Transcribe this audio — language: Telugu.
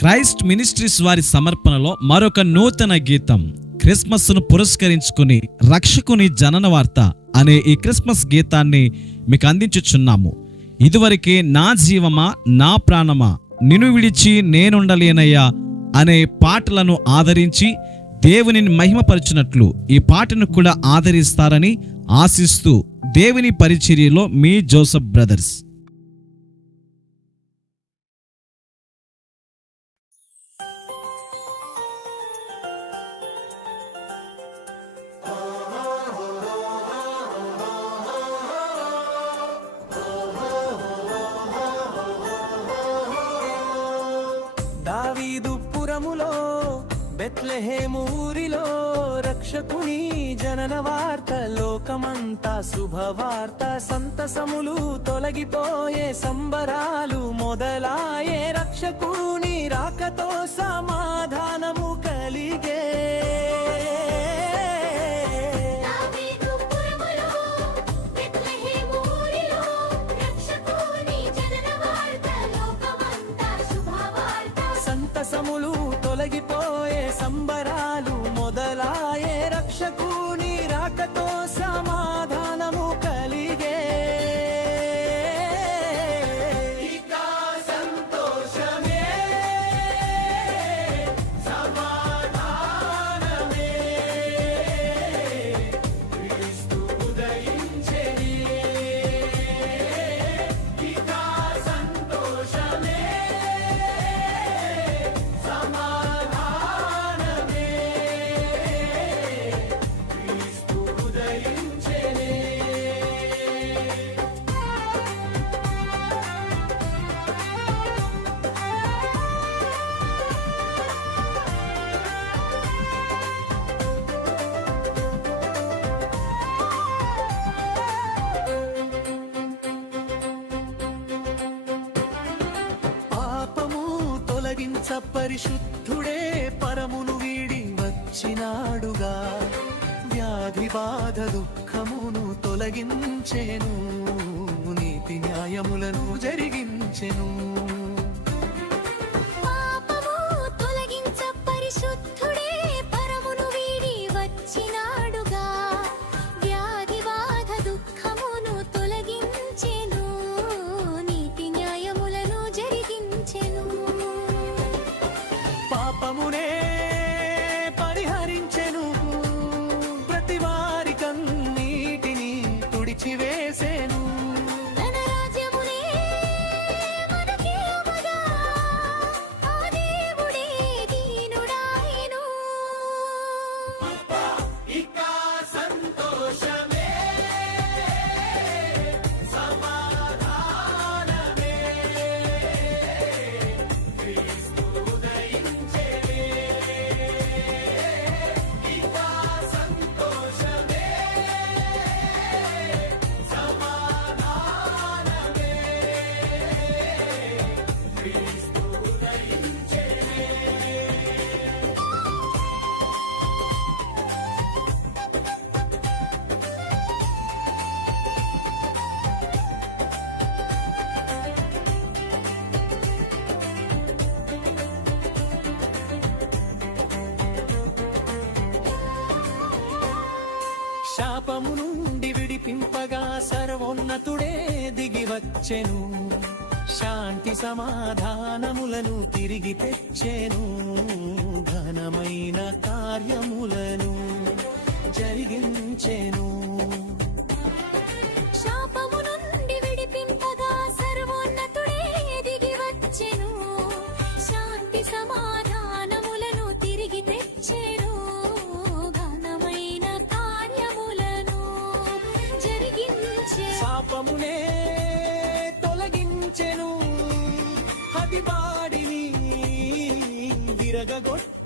క్రైస్ట్ మినిస్ట్రీస్ వారి సమర్పణలో మరొక నూతన గీతం, క్రిస్మస్ను పురస్కరించుకుని రక్షకుని జనన వార్త అనే ఈ క్రిస్మస్ గీతాన్ని మీకు అందించుచున్నాము. ఇదివరకే నా జీవమా నా ప్రాణమా నిన్ను విడిచి నేనుండలేనయ్యా అనే పాటలను ఆదరించి దేవుని మహిమపరచినట్లు ఈ పాటను కూడా ఆదరిస్తారని ఆశిస్తూ దేవుని పరిచర్యలో మీ జోసెఫ్ బ్రదర్స్. దావీదు పురములో బెత్లెహేము ఊరిలో రక్షకుని జనన వార్త, లోకమంతా శుభవార్త. సంతసములు తొలగిపోయే సంబరాలు మొదలాయే, రక్షకుని రాకతో సమాధానము కలిగే. సంతసములు తొలగిపోయే సంబరాలు మొదలాయే, రక్షకుని రాకతో సమాధానము కలిగే. ఇక సంతోషమే సమాధానమే, క్రీస్తు ఉదయించెనే. ఇక సంతోషమే పరిశుద్ధుడే పరమును వీడి వచ్చినాడుగా, వ్యాధి బాధ దుఃఖమును తొలగించెను, నీతి న్యాయములను జరిగించెను. పాపమునే పరిహరించెను, ప్రతి వారి కన్నీటిని తుడిచివేసెను. తన రాజ్యమునే మనకివ్వగా ఆ దేవుడే దీనుడాయెను. ఇక సంతోషమే సమాధానమే, క్రీస్తు శాపము నుండి విడిపింపగా సర్వోన్నతుడే దిగి వచ్చెను, శాంతి సమాధానములను తిరిగి తెచ్చెను, ఘనమైన కార్యములను జరిగించెను. శాపము నుండి విడిపింపగా సర్వోన్నతుడే దిగి వచ్చెను, శాంతి సమాధానములను తిరిగి తెచ్చెను, శాపమునే తొలగించెను, హతి బాడిని విరగగొట్టి